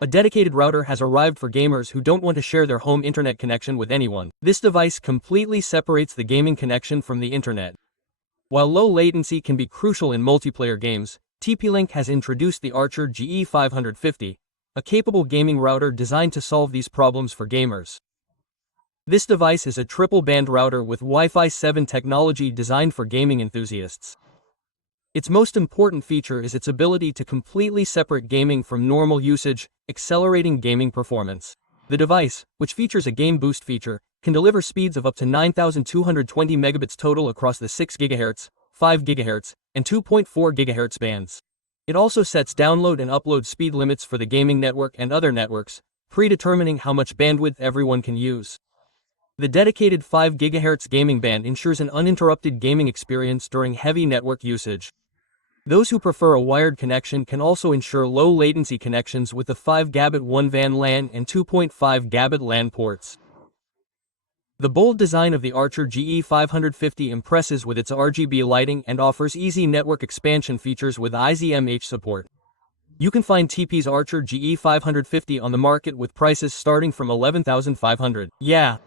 A dedicated router has arrived for gamers who don't want to share their home internet connection with anyone. This device completely separates the gaming connection from the internet. While low latency can be crucial in multiplayer games, TP-Link has introduced the Archer GE550, a capable gaming router designed to solve these problems for gamers. This device is a triple-band router with Wi-Fi 7 technology designed for gaming enthusiasts. Its most important feature is its ability to completely separate gaming from normal usage, accelerating gaming performance. The device, which features a game boost feature, can deliver speeds of up to 9,220 megabits total across the 6 GHz, 5 GHz, and 2.4 GHz bands. It also sets download and upload speed limits for the gaming network and other networks, predetermining how much bandwidth everyone can use. The dedicated 5 GHz gaming band ensures an uninterrupted gaming experience during heavy network usage. Those who prefer a wired connection can also ensure low latency connections with the 5 Gbps WAN LAN and 2.5 Gbps LAN ports. The bold design of the Archer GE550 impresses with its RGB lighting and offers easy network expansion features with IZMH support. You can find TP's Archer GE550 on the market with prices starting from $11,500. Yeah.